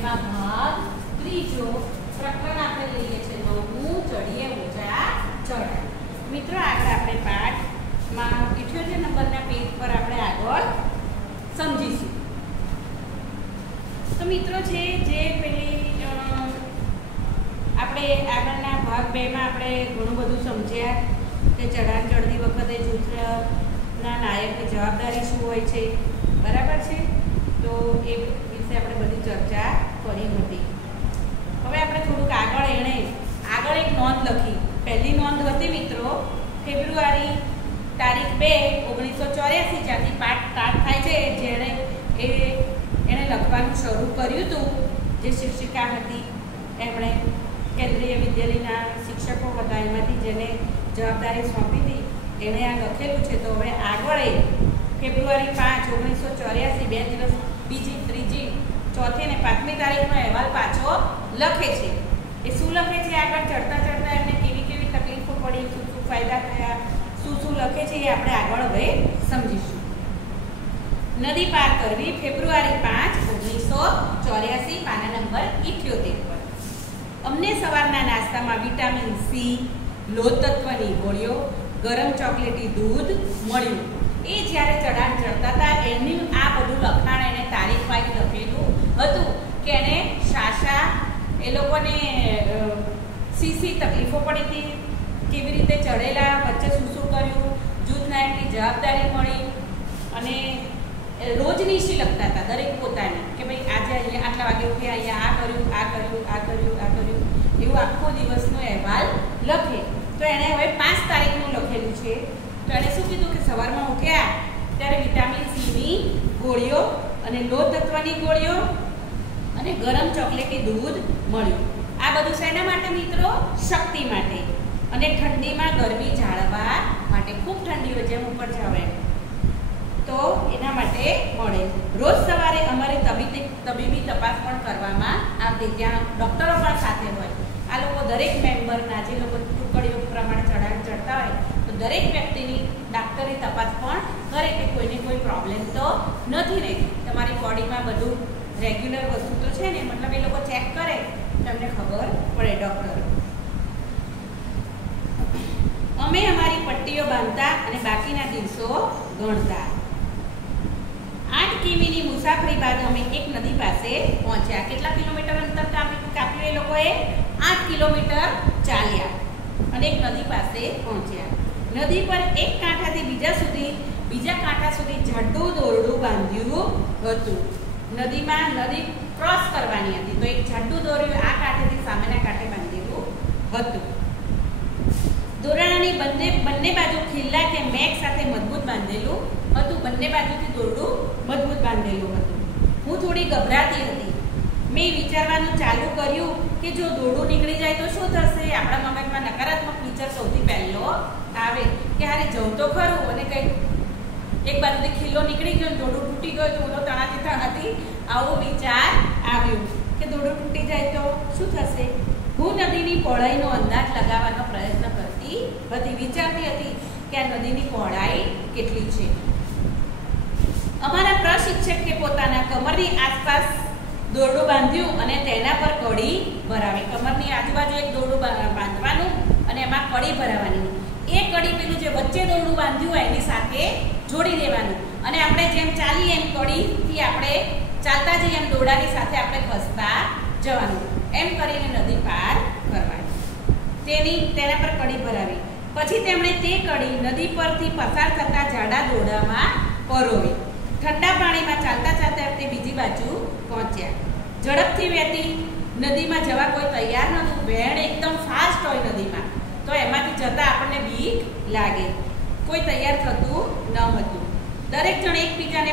એમાં ભાગ ત્રીજો પ્રકરણ આપણે લઈએ છીએ 9મું ચડીએ ઊંચા ચઢાણ. મિત્રો આગળ આપણે પાઠમાં 78 નંબરના પેજ પર આપણે આગળ સમજીશું. તો મિત્રો છે જે પેલી આપણે આગળના ભાગ 2 માં આપણે ઘણું બધું સમજ્યા કે ચઢાણ ચડતી વખતે જૂથના નાયકની જવાબદારી શું હોય છે, બરાબર છે. તો એ વિશે આપણે બધી ચર્ચા કરી હતી. હવે આપણે થોડુંક આગળ એક નોંધ લખી. પહેલી નોંધ હતી મિત્રો ફેબ્રુઆરી તારીખ 2 1984 જ્યાંથી પાઠ સ્ટાર્ટ થાય છે એણે લખવાનું શરૂ કર્યું હતું. જે શિક્ષિકા હતી એમણે કેન્દ્રીય વિદ્યાલયના શિક્ષકો હતા એમાંથી જેને જવાબદારી સોંપી હતી એણે આ લખેલું છે. તો હવે આગળ ફેબ્રુઆરી 5 1984 2 દિવસ બીજી ત્રીજી ચોથી અને 5મી તારીખનો અહેવાલ પાછો લખે છે. એ શું લખે છે? આગળ ચડતા એમને કેવી કેવી તકલીફો પડી, શું શું ફાયદા થયા, શું લખે છે એ આપણે આગળ હવે સમજીશું. નદી પાર કરવી ફેબ્રુઆરી 5 1984 પાના નંબર 78 પર. અમને સવારના નાસ્તામાં વિટામિન સી, લોહ તત્વની ગોળીઓ, ગરમ ચોકલેટી દૂધ મળ્યું. એ જ્યારે ચઢાણ ચડતા હતા એનું આ બધું લખાણ એને તારીખ વાઇઝ લખેલું હતું કે એને શાશા એ લોકોને સી તકલીફો પડી હતી, કેવી રીતે ચડેલા, વચ્ચે શું કર્યું, જૂથ નાયકની જવાબદારી મળી અને રોજની શી લખતા હતા દરેક પોતાની કે ભાઈ આજે અહીંયા આટલા વાગે ઉઠ્યા, અહીંયા આ કર્યું એવું આખો દિવસનો અહેવાલ લખે. તો એણે હવે 5 તારીખનું લખેલું છે. તો એણે શું કીધું કે સવારમાં ઉઠ્યા ત્યારે વિટામિન સીની ગોળીઓ અને લોહ તત્વની ગોળીઓ અને ગરમ ચોકલેટી દૂધ મળ્યું. આ બધું શેના માટે મિત્રો? શક્તિ માટે અને ઠંડીમાં ગરમી જાળવવા માટે. ખૂબ ઠંડી હોય જેમ ઉપર જાવે તો એના માટે મળે. રોજ સવારે અમારે તબીબી તપાસ પણ કરવામાં આવતી, ત્યાં ડૉક્ટરો પણ સાથે હોય. આ લોકો દરેક મેમ્બરના જે લોકો ટુકડીઓ પ્રમાણે ચઢાણ ચડતા હોય તો દરેક વ્યક્તિની ડાક્ટરી તપાસ પણ કરે કે કોઈને કોઈ પ્રોબ્લેમ તો નથી રહેતી. તમારી બોડીમાં બધું રેગ્યુલર વસ્તુ તો છે ને, મતલબ એ લોકો ચેક કરે તમને ખબર પડે ડૉક્ટર. અમે અમારી પટ્ટીઓ બાંધતા અને બાકીના દિવસો ગણતા. 8 કિમીની મુસાફરી બાદ અમે એક નદી પાસે પહોંચ્યા. કેટલા કિલોમીટર અંતર કાપ્યું એ લોકોએ? 8 કિલોમીટર ચાલ્યા અને એક નદી પાસે પહોંચ્યા. નદી પર એક કાંઠાથી બીજા કાંઠા સુધી જાડું દોરડું બાંધ્યું હતું. નદી ક્રોસ કરવાની હતી તો એક જાડું દોરડું આ કાંઠેથી સામેના કાંઠે બાંધેલું હતું. દોરડાની બંને બાજુ ખિલ્લા કે મેઘ સાથે મજબૂત બાંધેલું હતું. બંને બાજુથી દોરડું મજબૂત બાંધેલું હતું. હું થોડી ગભરાતી હતી. મેં વિચારવાનું ચાલુ કર્યું કે જો દોરડું નીકળી જાય તો શું થશે? આપણા મગજમાં નકારાત્મક વિચાર સૌથી પહેલો આવે કે હારે જવું તો ખરું અને કંઈક એક બાજુથી ખિલ્લો નીકળી ગયો, દોરડું તૂટી ગયો તો ઓલો તણાતી આવો વિચાર આવ્યો કે દોરડું તૂટી જાય તો શું થશે? હું નદીની પહોળાઈનો અંદાજ લગાવવાનો પ્રયત્ન કરતી હતી. વિચારતી હતી કે આ નદીની પહોળાઈ કેટલી છે. અમારા પ્રશિક્ષકે પોતાના કમરની આસપાસ દોરડું બાંધ્યું અને તેના પર કડી ભરાવી. કમરની આજુબાજુ એક દોરડું બાંધવાનું અને એમાં કડી ભરાવાની. એ કડી પેલું જે વચ્ચે દોરડું બાંધ્યું હોય એની સાથે જોડી દેવાનું અને આપણે જેમ ચાલીએ એમ કડીથી આપણે ચાલતા જઈએ એમ દોરડાની સાથે આપણે ખસતા જવાનું. એમ કરીને નદી પાર કરવાની. તેના પર કડી ભરાવી. પછી તેમણે તે કડી નદી પરથી પસાર થતા જાડા દોરડામાં પરોવી. ઠંડા પાણીમાં ચાલતા તે બીજી બાજુ પહોંચ્યા. ઝડપથી વહેતી નદીમાં જવા કોઈ તૈયાર નહોતું. વહેણ એકદમ ફાસ્ટ હોય નદીમાં તો એમાંથી જતા આપણને બીક લાગે. કોઈ તૈયાર થતું ન હતું. દરેક જણ એકબીજાને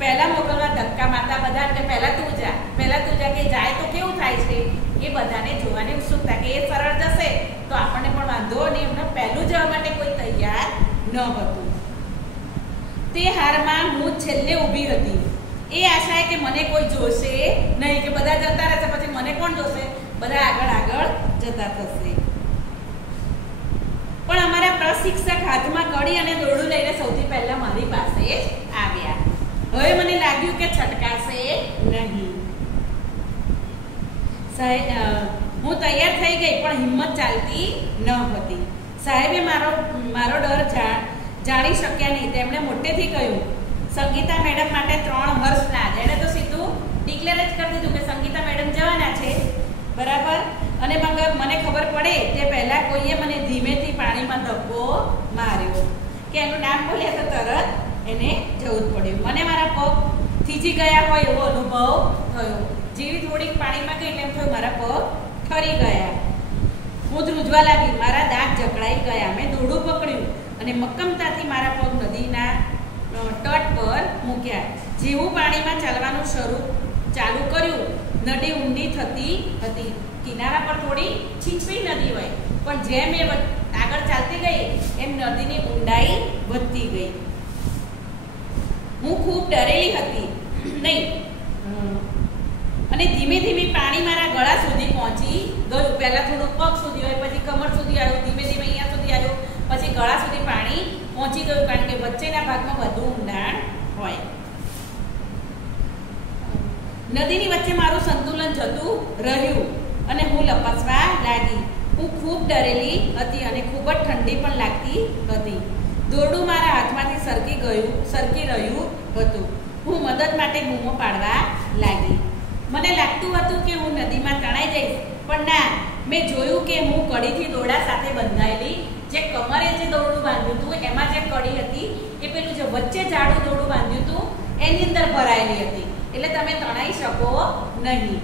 પહેલા મોકલવા ધક્કા મારતા. બધા કે પહેલા તું જા કે જાય તો કેવું થાય છે એ બધાને જોવાની ઉત્સુકતા કે એ સરળ જશે તો આપણને પણ વાંધો નહીં. એમને પહેલું જવા માટે કોઈ તૈયાર ન હતું. તે હારમાં હું છેલ્લે ઊભી હતી. એ આશાએ કે મને કોઈ જોશે નહીં, કે બધા જતા રહેશે પછી મને કોણ જોશે, બધા આગળ જતા થશે. પણ અમારા પ્રશિક્ષક હાથમાં કડી અને દોરડું લઈને સૌથી પહેલા મારી પાસે આવ્યા. હવે મને લાગ્યું કે છટકાશે નહીં. હું તૈયાર થઈ ગઈ પણ હિંમત ચાલતી ન હતી. સાહેબે મારો ડર જાણી શક્યા નહીં. તેમણે મોટેથી કહ્યું, સંગીતા મેડમ માટે 3 વર્ષના. એણે તો સીધું ડિક્લેર જ કરી દીધું કે સંગીતા મેડમ જવાના છે, બરાબર. અને મને ખબર પડે તે પહેલાં કોઈએ મને ધીમેથી પાણીમાં ધક્કો માર્યો કે એનું નામ બોલ્યા તો તરત એને જવું જ પડ્યું. મને મારા પગ થીજી ગયા હોય એવો અનુભવ થયો. જેવી થોડીક પાણીમાં ગઈ તેમ થયું મારા પગ ઠરી ગયા. હું ધ્રુજવા લાગી, મારા દાંત જકડાઈ ગયા. મેં દોરડું પકડ્યું અને મક્કમતાથી મારા પગ નદીના તટ પર મૂક્યા. જેવું પાણીમાં ચાલવાનું ચાલુ કર્યું, નદી ઊંડી થતી હતી. કિનારા પર થોડી છીછવી નદી હોય, પણ જેમ એ આગળ ચાલતી ગઈ એમ નદીની ઊંડાઈ વધતી ગઈ. હું ખૂબ ડરેલી હતી નહીં, અને ધીમે ધીમે પાણી મારા ગળા સુધી પહોંચી ગયું. પહેલાં થોડું પગ સુધી હોય, પછી કમર સુધી આવ્યું, ધીમે ધીમે અહીંયા સુધી આવ્યું, પછી ગળા સુધી પાણી પહોંચી ગયું, કારણ કે વચ્ચેના ભાગમાં વધુ ઊંડાણ હોય. નદીની વચ્ચે મારું સંતુલન જતું રહ્યું અને હું લપસવા લાગી. હું ખૂબ ડરેલી હતી અને ખૂબ જ ઠંડી પણ લાગતી હતી. દોરડું મારા હાથમાંથી સરકી રહ્યું હતું. હું મદદ માટે બૂમો પાડવા લાગી. મને લાગતું હતું કે હું નદીમાં તણાઈ જઈશ, પણ ના, મેં જોયું કે હું કડીથી દોરડા સાથે બંધાયેલી, જે કમરે જે દોરડું બાંધ્યું હતું એમાં જે કડી હતી એ પેલું જે વચ્ચે જાડું દોરડું બાંધ્યું હતું એની અંદર ભરાયેલી હતી, એટલે તમે તણાઈ શકો નહીં.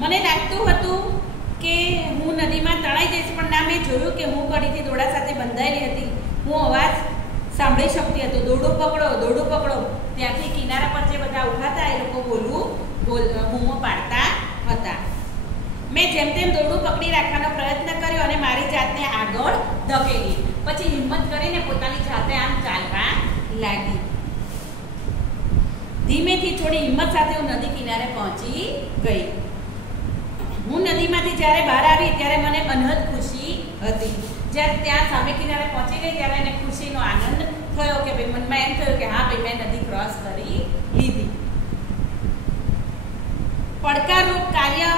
મને લાગતું હતું કે હું નદીમાં તણાઈ જઈશ, પણ ના, મેં જોયું કે હું કડીથી દોરડા સાથે બંધાયેલી હતી. હું અવાજ સાંભળી શકતી હતી, દોરડું પકડો, દોરડું પકડો. ત્યાંથી કિનારા પર જે બધા ઊભા હતા એ લોકો બૂમો પાડતા હતા. મેં જેમ તેમ દોરડું પકડી રાખવાનો પ્રયત્ન કર્યો અને મારી જાતને આગળ ધકેલી. પછી હિંમત કરીને પોતાની જાતે આમ ચાલવા લાગી. ધીમેથી થોડી હિંમત સાથે હું નદી કિનારે પહોંચી ગઈ. હું નદીમાંથી જ્યારે બહાર આવી ત્યારે મને અનહદ ખુશી હતી. જ્યારે ત્યાં સામે કિનારે પહોંચી ગઈ ત્યારે એને ખુશીનો આનંદ થયો કે ભાઈ મનમાં એમ થયું કે હા ભાઈ મેં નદી ક્રોસ કરી લીધી. પડકારરૂપ કાર્ય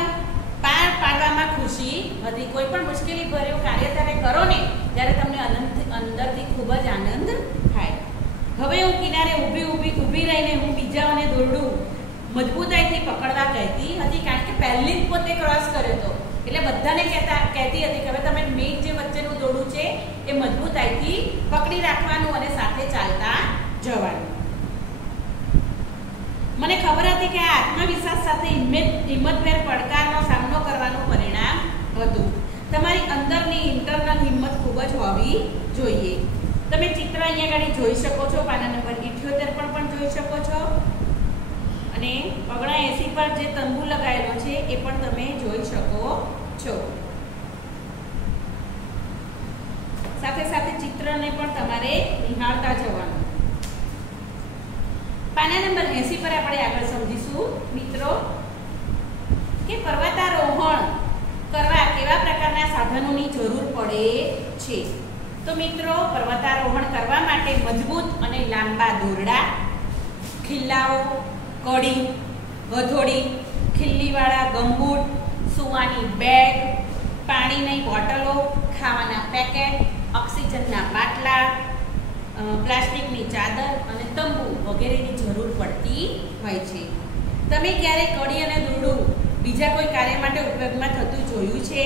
પાર પાડવામાં ખુશી હતી. કોઈ પણ મુશ્કેલી ભર્યું કાર્ય ત્યારે કરો ને ત્યારે તમને અંદરથી ખૂબ જ આનંદ થાય. હવે હું કિનારે ઊભી રહીને હું બીજાઓને દોરડું મજબૂતાઈથી પકડવા કહેતી હતી, કારણ કે પહેલી જ પોતે ક્રોસ કર્યો હતો, એટલે બધાને કહેતી હતી કે હવે તમે મેઇન જે વચ્ચેનું દોરડું છે એ મજબૂતાઈથી પકડી રાખવાનું અને સાથે ચાલતા જવાનું. મને ખબર હતી કે આ આત્મવિશ્વાસ સાથે હિંમતભેર પડકારનો સામનો કરવાનું પરિણામ હતું. તમારી અંદરની ઇન્ટરનલ હિંમત ખૂબ જ હોવી જોઈએ. તમે ચિત્ર અહીંયા આગળ જોઈ શકો છો, પાના નંબર 78 પર પણ જોઈ શકો છો, અને 79 પર જે તંબુ લગાવેલો છે એ પણ તમે જોઈ શકો છો. સાથે સાથે ચિત્રને પણ તમારે નિહાળતા જવાનું. પાના નંબર 80 પર આપણે આગળ સમજીશું મિત્રો કે પર્વતારોહણ કરવા કેવા પ્રકારના સાધનોની જરૂર પડે છે. તો મિત્રો, પર્વતારોહણ કરવા માટે મજબૂત અને લાંબા દોરડા, ખિલ્લાઓ, કડી, હથોડી, ખિલ્લીવાળા ગમબૂટ, સૂવાની બેગ, પાણીની બોટલો, ખાવાના પેકેટ, ઓક્સિજનના બાટલા, પ્લાસ્ટિકની ચાદર અને તંબુ વગેરેની જરૂર પડતી હોય છે. તમે ક્યારે કડી અને દોરડું બીજા કોઈ કાર્ય માટે ઉપયોગમાં થતું જોયું છે?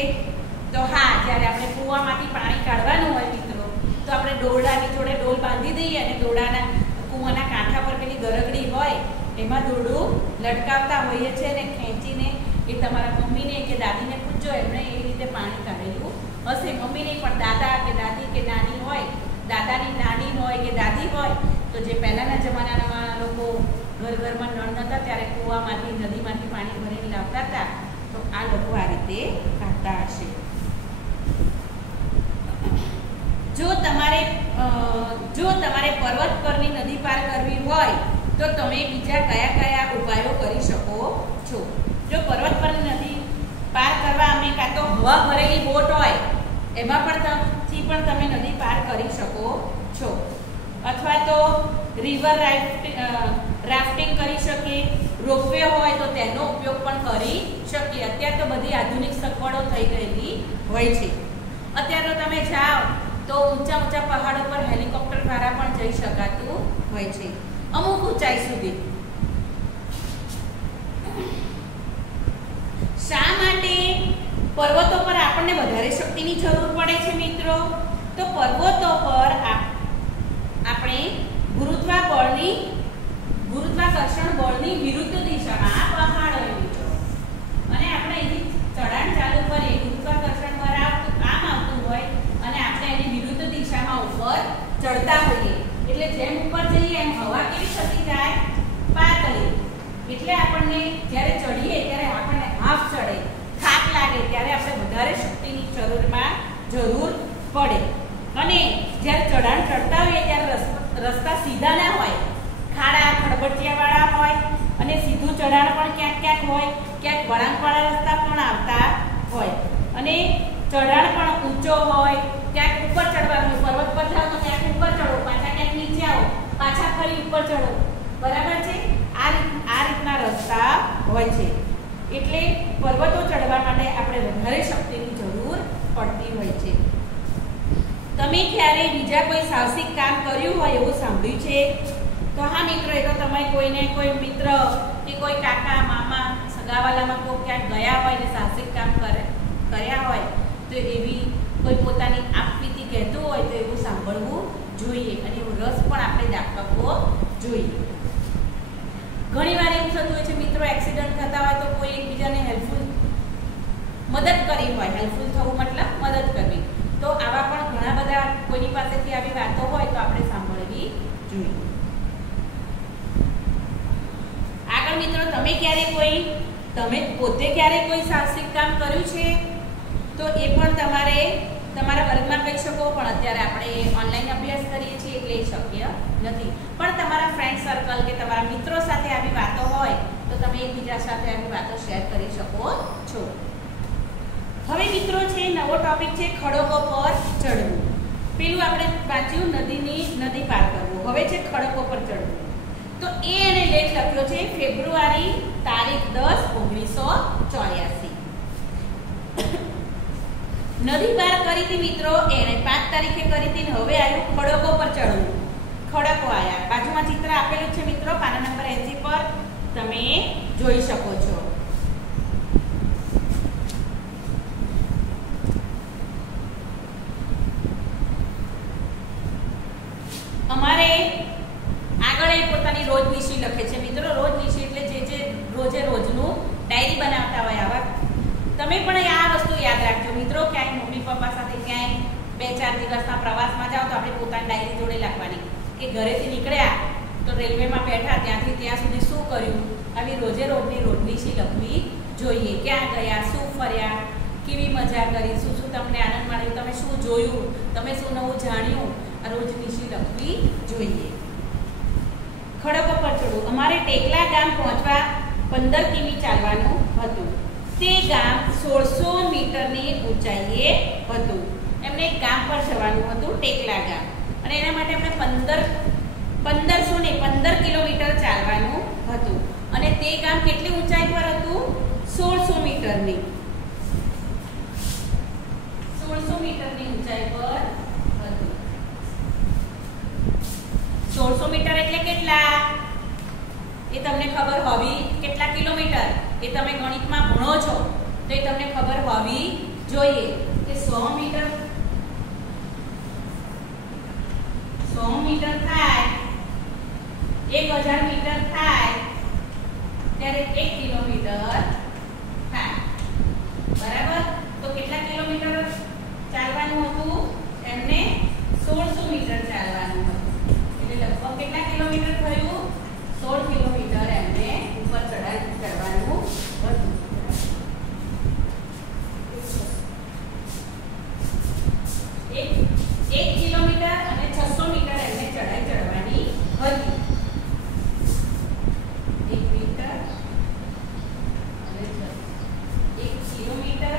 તો હા, જ્યારે આપણે કૂવામાંથી પાણી કાઢવાનું હોય મિત્રો, તો આપણે દોરડાની જોડે ડોલ બાંધી દઈએ અને દોરડાના કૂવાના કાંઠા પર પેલી ગરગડી હોય એમાં દોરડું લટકાવતા હોઈએ છીએ અને ખેંચીને એ તમારા મમ્મીને કે દાદીને પૂછજો, એમણે એવી રીતે પાણી કાઢેલું હશે. મમ્મી નહીં પણ દાદા કે દાદી કે નાની હોય, દાદાની નાની હોય કે દાદી હોય, તો જે પહેલાંના જમાનામાં લોકો ઘરમાં નળ નહોતા ત્યારે કૂવામાંથી નદીમાંથી પાણી ભરીને લાવતા હતા, તો આ લોકો આ રીતે કાઢતા હશે. જો તમારે પર્વત પરની નદી પાર કરવી હોય તો તમે બીજા કયા ઉપાયો કરી શકો છો? જો પર્વત પરની નદી પાર કરવા અમે કાં તો હવા ભરેલી બોટ હોય એમાં પણ તમે નદી પાર કરી શકો છો, અથવા તો રિવર રાફ્ટિંગ કરી શકીએ, રોપવે હોય તો તેનો ઉપયોગ પણ કરી શકીએ. અત્યારે તો બધી આધુનિક સગવડો થઈ ગયેલી હોય છે. અત્યારે તો તમે જાઓ તો ઊંચા ઊંચા પહાડો પર હેલિકોપ્ટર દ્વારા પણ જઈ શકાતું હોય છે, અમુક ઊંચાઈ સુધી. શા માટે પર્વતો પર આપણને વધારે શક્તિની જરૂર પડે છે મિત્રો? તો પર્વતો પર આપણે ગુરુત્વાકર્ષણ બળની વિરુદ્ધ દિશામાં પહાડો મિત્રો, અને આપણે અહીંથી ચઢાણ ચાલુ કરીએ, ગુરુત્વાકર્ષણ બળ આમ આવતું હોય અને આપણે એની વિરુદ્ધ દિશામાં ઉપર ચડતા હોઈએ, એટલે જેમ ઉપર જઈએ એમ હવા કેવી થતી જાય? પાતળી. એટલે આપણને જ્યારે ચડીએ ત્યારે આપણને હાફ ચડે, થાક લાગે, ત્યારે આપણે વધારે શક્તિની જરૂર પડે. અને જ્યારે ચઢાણ ચડતા હોઈએ ત્યારે રસ્તા સીધા ના હોય, ખાડા ખડબડિયાવાળા હોય, અને સીધું ચઢાણ પણ ક્યાંક ક્યાંક હોય, ક્યાંક વળાંકવાળા રસ્તા પણ આવતા હોય, અને ચઢાણ પણ ઊંચો હોય, ક્યાંક ઉપર ચડવાનું, પર્વત પર જાઓ તો ક્યાંક ઉપર ચડો, પાછા ક્યાંક નીચે આવો, પાછા ફરી ઉપર ચડો, બરાબર છે? આ રીતના રસ્તા હોય છે. એટલે પર્વતો ચડવા માટે આપણે વધારે શક્તિની જરૂર પડતી હોય છે. તમે ક્યારે બીજા કોઈ સાહસિક કામ કર્યું હોય એવું સાંભળ્યું છે? તો હા મિત્રો, એ તો તમે કોઈને કોઈ મિત્ર કે કોઈ કાકા મામા સગાવાલામાં કોઈ ક્યાંક ગયા હોય ને સાહસિક કામ કર્યા હોય તો એવી કોઈ પોતાની આપવીતી કહેતું હોય તો એવું સાંભળવું જોઈએ, અને એવો રસ પણ આપણે દાખવવો જોઈએ. ઘણી વાર એવું થતું હોય છે મિત્રો, એક્સિડન્ટ થતા હોય તો કોઈ એકબીજાને મદદ કરી હોય. હેલ્પફુલ થવું મતલબ મદદ કરવી. તો આવા પણ ઘણા બધા કોઈની પાસેથી આવી વાતો હોય તો આપણે સાંભળવી જોઈએ. આગળ મિત્રો, તમે પોતે ક્યારે કોઈ સાહસિક કામ કર્યું છે? તો એ પણ તમારે તમારા વર્ગમાં કહી શકો, પણ અત્યારે આપણે ઓનલાઈન અભ્યાસ કરીએ છીએ એટલે એ શક્ય નથી. પણ તમારા ફ્રેન્ડ સર્કલ કે તમારા મિત્રો સાથે આવી વાતો હોય તો તમે એકબીજા સાથે આવી વાતો શેર કરી શકો છો. હવે મિત્રો છે નવો ટોપિક છે ખડકો પર ચડવું. પેલું આપણે વાંચ્યું નદી પાર કરવું, હવે છે ખડકો પર ચડવું. તો એ અને ડેટ લખ્યો છે ફેબ્રુઆરી તારીખ 10, 1984. નદી પાર કરી હતી મિત્રો, એને 5 તારીખે કરી હતી. હવે આવ્યું ખડકો પર ચડવું. ખડકો આયા, બાજુમાં ચિત્ર આપેલું છે મિત્રો, પાના નંબર 80 પર તમે જોઈ શકો છો. અમારે આગળ પોતાની રોજનીશી લખે છે મિત્રો. રોજનીશી એટલે જે રોજનું ડાયરી બનાવતા હોય આવા. તમે પણ આ વસ્તુ યાદ રાખજો મિત્રો. ક્યાંય મમ્મી પપ્પા સાથે ક્યાંય 2-4 દિવસના પ્રવાસમાં જાઓ તો આપણે પોતાની ડાયરી જોડે રાખવાની, કે ઘરેથી નીકળ્યા તો રેલવેમાં બેઠા ત્યાંથી ત્યાં સુધી શું કર્યું, આવી રોજની રોજનીશી લખવી જોઈએ. ક્યાં ગયા, શું ફર્યા, કેવી મજા કરી, શું તમને આનંદ મળ્યો, તમે શું જોયું, તમે શું નવું જાણ્યું, આ રોજનીશી લખવી જોઈએ. ખડકો પર ચડવું. અમારે ટેકલા ગામ પહોંચવા 15 કિમી ચાલવાનું હતું. તે ગામ 1600 મીટરની ઊંચાઈએ હતું. એમને એક ગામ પર જવાનું હતું, ટેકલા ગામ, અને એના માટે એમને 15 કિલોમીટર ચાલવાનું હતું. અને તે ગામ કેટલી ઊંચાઈ પર હતું? 1600 મીટરની. 1600 મીટરની ઊંચાઈ પર હતું. 1600 મીટર એટલે કેટલા? એ તમને ખબર હોવી, કેટલા કિલોમીટર એ તમે ગણિતમાં ભણો છો તો એ તમને ખબર હોવી જોઈએ કે 100 મીટર થાય, 1000 મીટર થાય ત્યારે 1 કિલોમીટર થાય, બરાબર? તો કેટલા કિલોમીટર ચાલવાનું હતું? એમને 1600 મીટર ચાલવાનું હતું. એટલે લગભગ કેટલા કિલોમીટર થયું? 16 કિલોમીટર એમને ઉપર ચડવાનું હતું. 1 કિલોમીટર અને 600 મીટર એમને ચડાઈ ચડવાની હતી. 1 મીટર અને 1 કિલોમીટર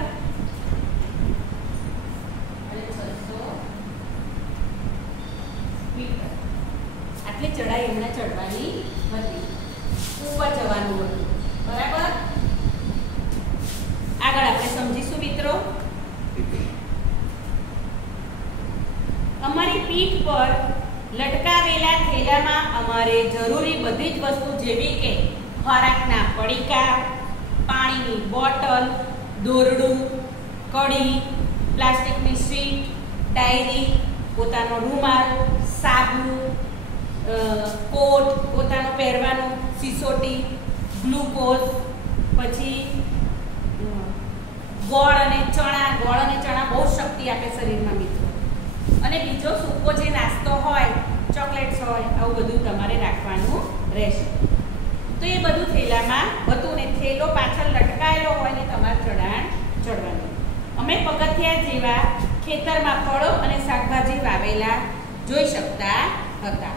અને 600 મીટર. આટલી ચઢાઈ એમણે ચડવાની હતી, ઉપર જવાનું હતું, બરાબર. આગળ આપણે સમજીશું મિત્રો. અમારી પીઠ પર લટકાવેલા થેલામાં અમારે જરૂરી બધી જ વસ્તુ જેવી કે ખોરાકના પડીકા, પાણીની બોટલ, દોરડું, કડી, પ્લાસ્ટિકની શીટ, ડાયરી, પોતાનો રૂમાલ, સાબુ, કોટ, પોતાનો પહેરવાનો, સિસોટી, ગ્લુકોઝ, પછી ગોળ અને ચણા બહુ શક્તિ આપે શરીરમાં મિત્રો. અને બીજો સૂકો જે નાસ્તો હોય, ચોકલેટ્સ હોય, આવું બધું તમારે રાખવાનું રહેશે. તો એ બધું થેલામાં હતું ને થેલો પાછળ લટકાયેલો હોય ને તમારે ચઢાણ ચડવાનું. અમે પગથિયા જેવા ખેતરમાં ફળો અને શાકભાજી વાવેલા જોઈ શકતા હતા.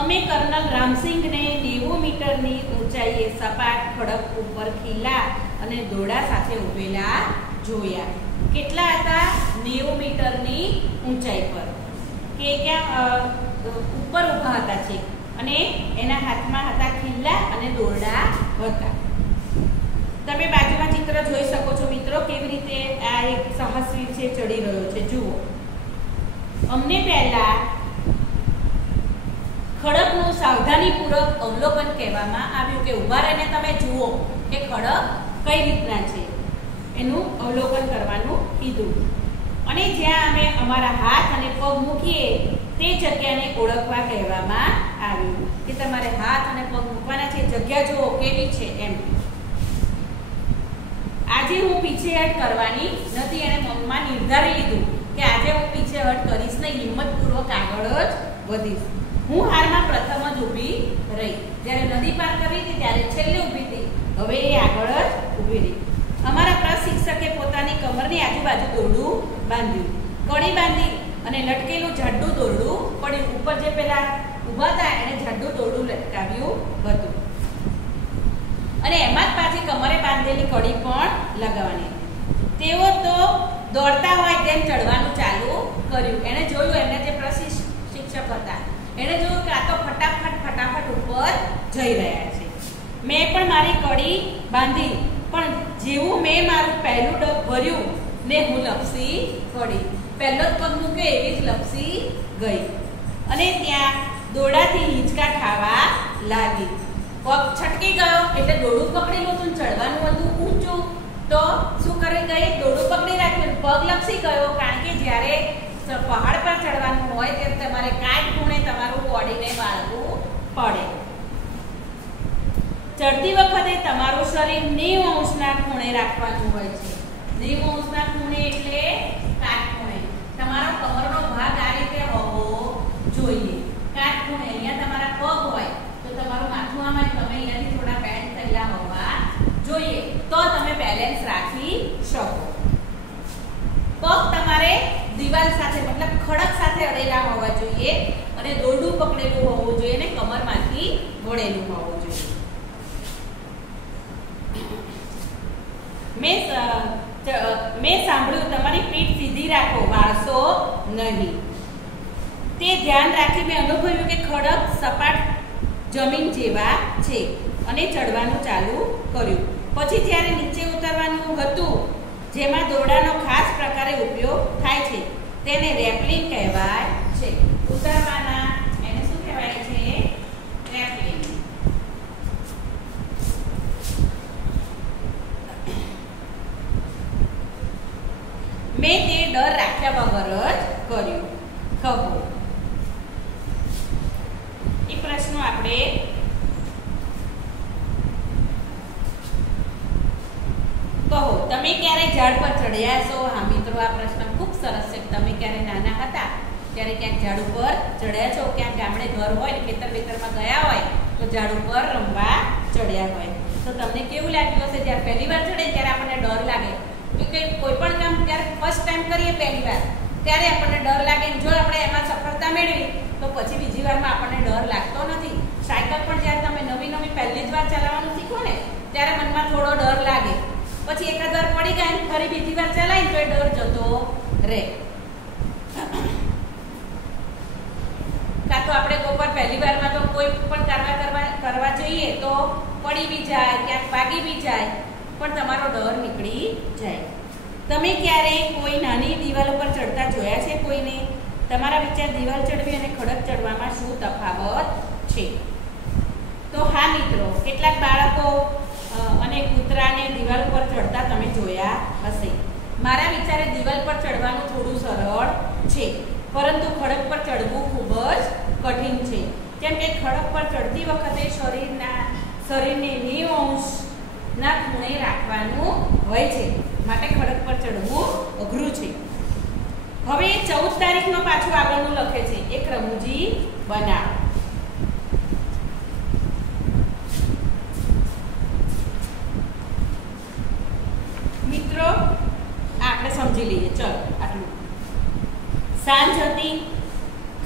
અમે કર્નલ રામસિંગને 90 મીટરની ઊંચાઈએ સપાટ ખડક ઉપર ખીલા અને દોરડા સાથે ઉભેલા જોયા. કેટલા હતા? 90 મીટરની ઊંચાઈ પર, કે ક્યાં ઉપર ઊભા હતા છે, અને એના હાથમાં હતા ખીલા અને દોરડા હતા. તમે બાજુમાં ચિત્ર જોઈ શકો છો મિત્રો, કેવી રીતે આ એક સાહસવીર છે ચડી રહ્યો છે. જુઓ, અમને પહેલા ખડકનું સાવધાનીપૂર્વક અવલોકન કહેવામાં આવ્યું, કે ઊભા રહીને તમે જુઓ કે ખડક કઈ રીતના છે, એનું અવલોકન કરવાનું કીધું. અને જ્યાં અમે અમારા હાથ અને પગ મૂકીએ તે જગ્યાને ઓળખવા કહેવામાં આવ્યું, કે તમારે હાથ અને પગ મૂકવાના છે, જગ્યા જુઓ કેવી છે એમ. આજે હું પીછેહટ કરવાની નથી, એને મનમાં નિર્ધારી લીધું કે આજે હું પીછેહટ કરીશ નહીં, હિંમતપૂર્વક આગળ જ વધીશ. હું હારમાં પ્રથમ જ ઊભી રહી. જ્યારે નદી પાર કરી હતી ત્યારે છેલ્લે ઊભી હતી, હવે એ આગળ જ ઊભી રહી. અમારા પ્રશિક્ષકે પોતાની કમરની આજુબાજુ દોરડું બાંધ્યું, કડી બાંધી અને લટકેલું જાડું દોરડું પડ્યું. ઉપર જે પેલા ઊભા હતા એને જાડું દોરડું લટકાવ્યું હતું, અને એમાં જ પાછી કમરે બાંધેલી કડી પણ લગાવવાની. તેઓ તો દોડતા હોય તેમ ચડવાનું ચાલુ કર્યું. એને જોયું, એમને જે પ્રશિક્ષક હતા એને જોયું કે આ તો ફટાફટ ઉપર જઈ રહ્યા છે. મેં પણ મારી કડી બાંધી, પણ જેવું મેં મારું પહેલું ડગ ભર્યું ને હું લપસી પડી. પહેલો જ પગ મૂક્યો એવી જ લપસી ગઈ, અને ત્યાં દોરડાથી હિંચકા ખાવા લાગી. પગ છટકી ગયો એટલે દોરડું પકડેલું હતું, ચડવાનું હતું ઊંચું, તો શું કરી ગઈ? દોરડું પકડી રાખ્યું, પગ લપસી ગયો. કારણ કે જ્યારે પહાડ પર ચડવાનું હોય ત્યારે તમારે કાટ ખૂણે તમારું બોડીને વાળવું પડે. ચડતી વખતે તમારું શરીર 90 અંશના ખૂણે રાખવાનું હોય છે. 90 અંશના ખૂણે એટલે કાટ ખૂણે. તમારો કમરનો ભાગ આ રીતે હોવો જોઈએ, કાટ ખૂણે. અહીંયા તમારા પગ હોય તો તમારું માથું આમાં, તમે અહીંયાથી થોડા બેન્ડ થયેલા હોવા જોઈએ, તો તમે બેલેન્સ રાખી શકો. પગ તમારે દિવાલ સાથે મતલબ ખડક સાથે અડેલા હોવા જોઈએ, અને દોરડું પકડેલું હોવું જોઈએ, અને કમરમાંથી વળેલું હોવું જોઈએ. મેં સાંભળ્યું તમારી પીઠ સીધી રાખો, વાળશો નહીં. તે ધ્યાન રાખી મેં અનુભવ્યું કે ખડક સપાટ જમીન જેવા છે, અને ચડવાનું ચાલુ કર્યું. પછી જ્યારે નીચે ઉતરવાનું હતું, જેમાં દોરડાનો ખાસ પ્રકારે ઉપયોગ થાય છે, તેને રેપલિંગ કહેવાય છે. ઉતરવાના એને શું કહેવાય છે? રેપલિંગ. મેં તે ડર રાખ્યા વગર જ કર્યું. કહો, એ પ્રશ્નો આપણે કહો. તમે ક્યારે ઝાડ પર ચડ્યા છો? હા મિત્રો, આ પ્રશ્ન ખૂબ સરસ છે. તમે ક્યારે નાના હતા ત્યારે ક્યાંક ઝાડ ઉપર ચડ્યા છો? ક્યાંક ગામડે ઘર હોય ને ખેતરમાં ગયા હોય તો ઝાડ ઉપર રમવા ચડ્યા હોય, તો તમને કેવું લાગ્યું હશે? જ્યારે પહેલી વાર ચડે ત્યારે આપણને ડર લાગે, કે કોઈ પણ કામ જ્યારે ફર્સ્ટ ટાઈમ કરીએ પહેલી વાર ત્યારે આપણને ડર લાગે. જો આપણે એમાં સફળતા મેળવી તો પછી બીજી વારમાં આપણને ડર લાગતો નથી. સાયકલ પણ જ્યારે તમે નવી પહેલી જ વાર ચલાવવાનું શીખો ને ત્યારે મનમાં થોડો ડર લાગે, પછી એકાદ વાર પડી જાય ને ફરી બીજી વાર ચલાવીને તો એ ડર જતો રહે. કાં તો આપણે કોઈ પર ચડીએ તો પડી બી જાય, ક્યાંક ભાગી બી જાય, પણ તમારો ડર નીકળી જાય. તમે ક્યારે કોઈ નાની દિવાલ ઉપર ચડતા જોયા છે કોઈને? તમારા વિચાર દિવાલ ચડવી અને ખડક ચડવામાં શું તફાવત છે? તો હા મિત્રો, કેટલાક બાળકો અને કૂતરાને દિવાલ પર ચડતા તમે જોયા હશે. મારા વિચારે દિવાલ પર ચડવાનું થોડું સરળ છે, પરંતુ ખડક પર ચડવું ખૂબ જ કઠિન છે. કેમ કે ખડક પર ચડતી વખતે શરીરને 90 અંશના ખૂણે રાખવાનું હોય છે, માટે ખડક પર ચડવું અઘરું છે. હવે 14 તારીખનો પાછું આગળનું લખે છે, એક રમૂજી બનાવ. મિત્રો આપણે સમજી લઈએ. ચલો આટલું. સાંજ હતી.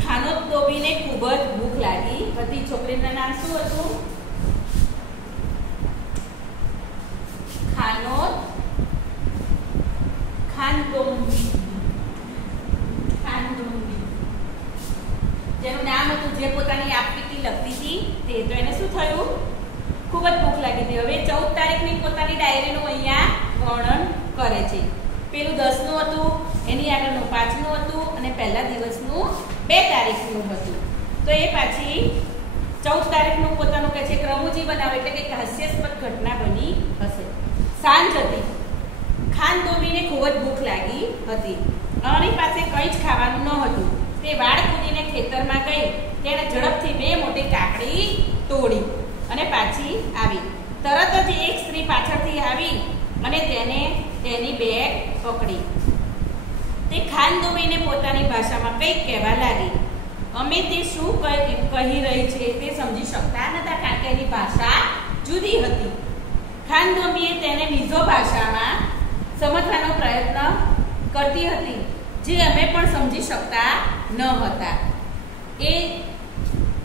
ખાનોત ડોબીને ખૂબ જ ભૂખ લાગી હતી. છોકરીનું નામ શું હતું? ખાનદોંબી. જેનું નામ હતું, જે પોતાની આપવીતી લખતી હતી તે. તો એને શું થયું? ખૂબ જ ભૂખ લાગી હતી. હવે 14 તારીખની પોતાની ડાયરીનું અહીંયા વર્ણન કરે છે. પેલું 10નું હતું, એની આગળનું 5નું હતું અને પહેલા દિવસનું 2 તારીખનું હતું. તો એ પાછી 14 તારીખનું પોતાનું કહે છે કે રમૂજી બનાવે, એટલે કે હાસ્યાસ્પદ ઘટના બની હશે. સાંજ હતી. ખાનદોબીને ખૂબ જ ભૂખ લાગી હતી. આની પાસે કંઈ જ ખાવાનું ન હતું. તે વાડ કૂદીને ખેતરમાં ગઈ. તેણે ઝડપથી 2 મોટી કાકડી તોડી અને પાછી આવી. તરત જ એક સ્ત્રી પાછળથી આવી અને તેની બેગ પકડી. તે ખાનદોબીને પોતાની ભાષામાં કંઈક કહેવા લાગી. અમે તે શું કહી રહી છે તે સમજી શકતા નહોતા, કારણ કે એની ભાષા જુદી હતી. ખાનદોબીએ તેને મિઝો ભાષામાં સમજવાનો પ્રયત્ન કરતી હતી, જે અમે પણ સમજી શકતા ન હતા. એ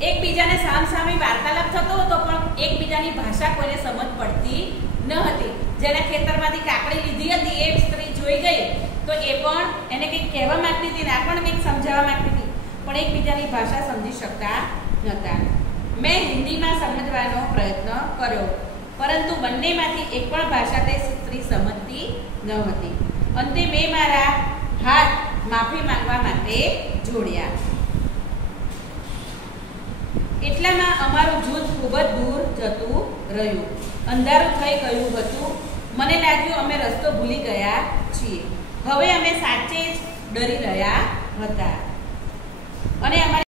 એકબીજાને સામસામે વાર્તાલાપ થતો હતો, પણ એકબીજાની ભાષા કોઈને સમજ પડતી ન હતી. જેના ખેતરમાંથી કાકડી લીધી હતી એ સ્ત્રી જોઈ ગઈ તો એ પણ એને કંઈક કહેવા માંગતી હતી ને આ પણ કંઈક સમજાવવા માંગતી હતી, પણ એકબીજાની ભાષા સમજી શકતા નહોતા. મેં હિન્દીમાં સમજવાનો પ્રયત્ન કર્યો, પરંતુ બંનેમાંથી એક પણ ભાષા તે સ્ત્રી સમજતી ન હતી. અંતે મેં મારા હાથ માફી માંગવા માટે જોડ્યા. એટલામાં અમારું જૂથ ખૂબ જ દૂર જતું રહ્યું. અંધારું થઈ ગયું હતું. મને લાગ્યું અમે રસ્તો ભૂલી ગયા છીએ. હવે અમે સાચે જ ડરી રહ્યા હતા અને અમારે